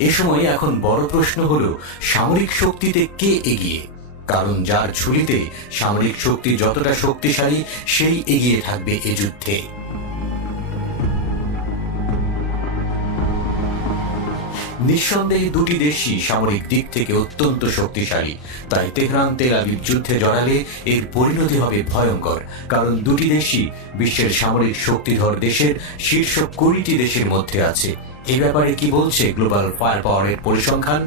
এ সময় এখন বড় প্রশ্ন হলো সামরিক শক্তিতে কে এগিয়ে। কারণ যার ঝুলিতে সামরিক শক্তি যতটা শক্তিশালী সেই এগিয়ে থাকবে এ যুদ্ধে। নিঃসন্দেহে দুটি দেশই সামরিক দিক থেকে অত্যন্ত শক্তিশালী, তাই তেহরান তেল আবিব যুদ্ধে জড়ালে এর পরিণতি হবে ভয়ঙ্কর। কারণ দুটি দেশই বিশ্বের সামরিক শক্তিধর দেশের শীর্ষ 20টি দেশের মধ্যে আছে। এই ব্যাপারে কি বলছে গ্লোবাল ফায়ার পাওয়ারের পরিসংখ্যান,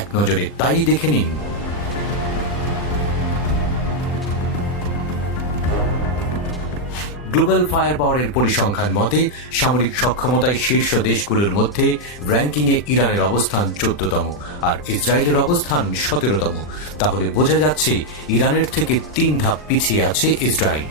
এক নজরে তাই দেখে নিন। গ্লোবাল ফায়ার পাওয়ারের পরিসংখ্যান মতে সামরিক সক্ষমতায় শীর্ষ দেশগুলোর মধ্যে র্যাঙ্কিংয়ে ইরানের অবস্থান 14তম আর ইসরায়েলের অবস্থান 17তম। তাহলে বোঝা যাচ্ছে ইরানের থেকে 3 ধাপ পিছিয়ে আছে ইসরায়েল।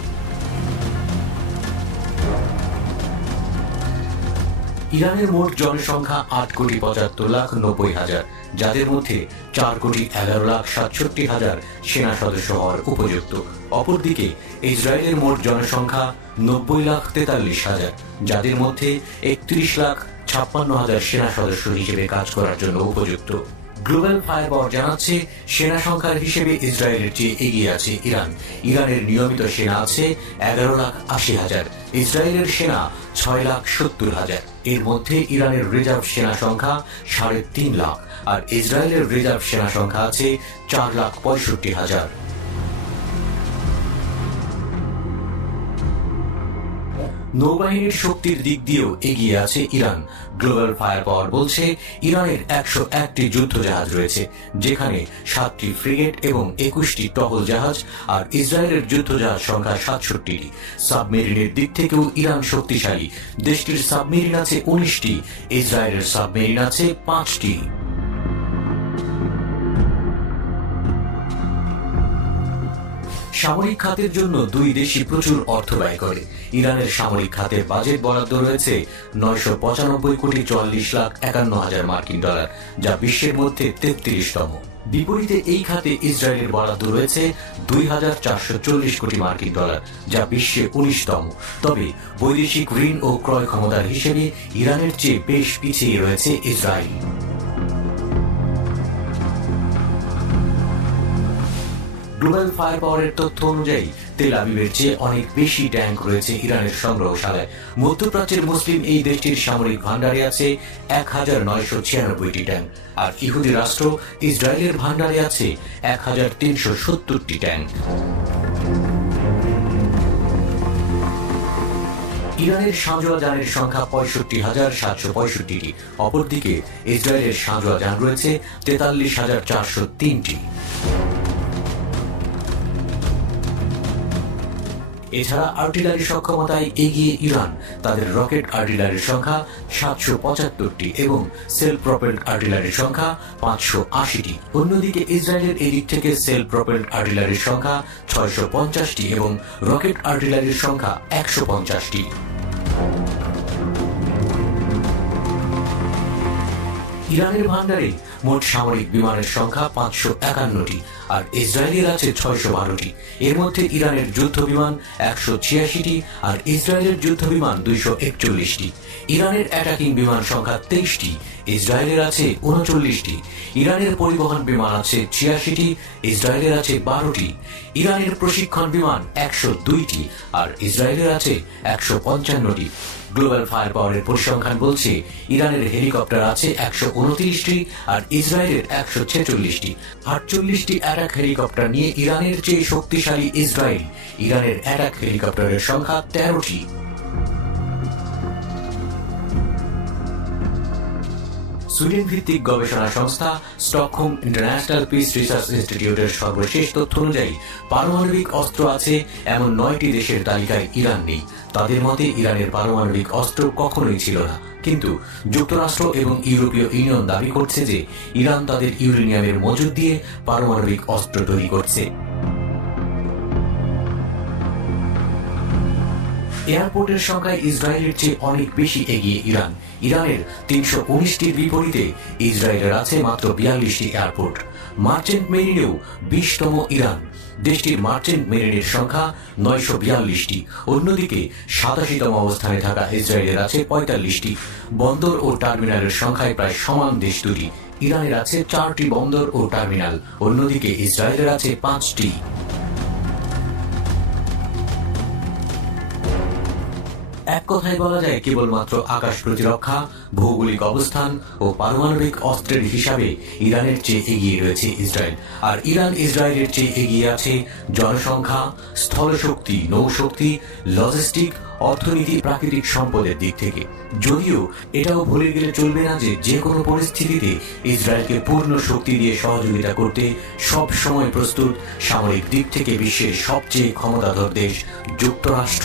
ইরানের মোট জনসংখ্যা 8,75,90,000, যাদের মধ্যে 4,11,67,000 সেনা সদস্য হওয়ার উপযুক্ত। অপরদিকে ইসরায়েলের মোট জনসংখ্যা 90,43,000, যাদের মধ্যে 31,56,000 সেনা সদস্য হিসেবে কাজ করার জন্য উপযুক্ত। গ্লোবাল ফায়ার পাওয়ার জানাচ্ছে সেনা সংখ্যার হিসেবে ইসরায়েলের চেয়ে এগিয়ে আছে ইরান। ইরানের নিয়মিত সেনা আছে 11,80,000, ইসরায়েলের সেনা 6,70,000। এর মধ্যে ইরানের রিজার্ভ সেনা সংখ্যা 3.5 লাখ আর ইসরায়েলের রিজার্ভ সেনা সংখ্যা আছে 4,65,000। নৌবাহিনীর শক্তির দিক দিয়েও এগিয়ে আছে ইরান। গ্লোবাল ফায়ার পাওয়ার বলছে ইরানের 101টি যুদ্ধজাহাজ রয়েছে, যেখানে 7টি ফ্রিগেট এবং 21টি টহল জাহাজ, আর ইসরায়েলের যুদ্ধজাহাজ সংখ্যা 67টি। সাবমেরিনের দিক থেকেও ইরান শক্তিশালী। দেশটির সাবমেরিন আছে 19টি, ইসরায়েলের সাবমেরিন আছে 5টি। সামরিক খাতের জন্য দুই দেশই প্রচুর অর্থ ব্যয় করে। ইরানের সামরিক খাতের বাজেট বরাদ্দ রয়েছে 995,40,51,000 মার্কিন ডলার, যা বিশ্বের মধ্যে 33তম। বিপরীতে এই খাতে ইসরায়েলের বরাদ্দ রয়েছে 2,440 কোটি মার্কিন ডলার, যা বিশ্বে 19তম। তবে বৈদেশিক ঋণ ও ক্রয় ক্ষমতার হিসেবে ইরানের চেয়ে বেশ পিছিয়ে রয়েছে ইসরায়েল। গ্লোবাল ফায়ার পাওয়ারের তথ্য অনুযায়ী তেল আবিবের চেয়ে অনেক বেশি ট্যাঙ্ক রয়েছে ইরানের সংগ্রহশালায়। মধ্যপ্রাচ্যের মুসলিম এই দেশটির সামরিক ভান্ডারে আছে 1,996টি ট্যাঙ্ক, আর ইহুদি রাষ্ট্র ইসরায়েলের ভান্ডারে আছে 1,370টি ট্যাঙ্ক। ইরানের সাঁজোয়া যানের সংখ্যা 65,765টি। অপরদিকে ইসরায়েলের সাঁজোয়া যান রয়েছে 43,403টি। এছাড়া আর্টিলারি সক্ষমতায় এগিয়ে ইরান। তাদের রকেট আর্টিলারির সংখ্যা 775টি এবং সেলফ প্রপেলড আর্টিলারির সংখ্যা 580টি। অন্যদিকে ইসরায়েলের এদিক থেকে সেলফ প্রপেলড আর্টিলারির সংখ্যা 650টি এবং রকেট আর্টিলারির সংখ্যা 150টি। ইরানের ভান্ডারে মোট সামরিক বিমানের সংখ্যা 551টি আর ইসরায়েলের আছে 612টি। এর মধ্যে ইরানের যুদ্ধ বিমান 186টি আর ইসরায়েলের যুদ্ধ বিমান 241টি। ইরানের অ্যাটাকিং বিমান সংখ্যা 23টি, ইসরায়েলের আছে 39টি। ইরানের পরিবহন বিমান আছে 86টি, ইসরায়েলের আছে 12টি। ইরানের প্রশিক্ষণ বিমান 102টি আর ইসরায়েলের আছে 155টি। গ্লোবাল ফায়ার পাওয়ারের পরিসংখ্যান বলছে ইরানের হেলিকপ্টার আছে 129টি আর ইসরায়েলের 146টি। 48টি অ্যাটাক হেলিকপ্টার নিয়ে ইরানের চেয়ে শক্তিশালী ইসরায়েল। ইরানের অ্যাটাক হেলিকপ্টারের সংখ্যা 13টি। সুইডেন ভিত্তিক গবেষণা সংস্থা স্টকহোম ইন্টারন্যাশনাল পিস রিসার্চ ইনস্টিটিউটের সর্বশেষ তথ্য অনুযায়ী পারমাণবিক অস্ত্র আছে এমন 9টি দেশের তালিকায় ইরান নেই। তাদের মতে ইরানের পারমাণবিক অস্ত্র কখনোই ছিল না, কিন্তু যুক্তরাষ্ট্র এবং ইউরোপীয় ইউনিয়ন দাবি করছে যে ইরান তাদের ইউরেনিয়ামের মজুদ দিয়ে পারমাণবিক অস্ত্র তৈরি করছে। এয়ারপোর্টের সংখ্যায় ইসরায়েলের চেয়ে অনেক বেশি এগিয়ে ইরান। ইরানের ৩১৯টির বিপরীতে ইসরায়েলের আছে মাত্র ৪২টি এয়ারপোর্ট। মার্চেন্ট মেরিনেও ২০তম ইরান। দেশটির মার্চেন্ট মেরিনের সংখ্যা ৯৪২টি। অন্যদিকে ৮৭তম অবস্থানে থাকা ইসরায়েলের আছে ৪৫টি। বন্দর ও টার্মিনালের সংখ্যায় প্রায় সমান দেশ দুটি। ইরানের আছে ৪টি বন্দর ও টার্মিনাল, অন্যদিকে ইসরায়েলের আছে ৫টি। এক কথায় বলা যায়, কেবলমাত্র আকাশ প্রতিরক্ষা, ভৌগোলিক অবস্থান ও পারমাণবিক অস্ত্রের হিসাবে ইরানের চেয়ে এগিয়ে রয়েছে ইসরায়েল। আর ইরান ইসরায়েলের চেয়ে এগিয়ে আছে জনসংখ্যা, স্থলশক্তি, নৌশক্তি, লজিস্টিক, অর্থনীতি, প্রাকৃতিক সম্পদের দিক থেকে। যদিও এটাও ভুলে গেলে চলবে না যে কোনো পরিস্থিতিতে ইসরায়েলকে পূর্ণ শক্তি দিয়ে সহযোগিতা করতে সব সময় প্রস্তুত সামরিক দিক থেকে বিশ্বের সবচেয়ে ক্ষমতাধর দেশ যুক্তরাষ্ট্র।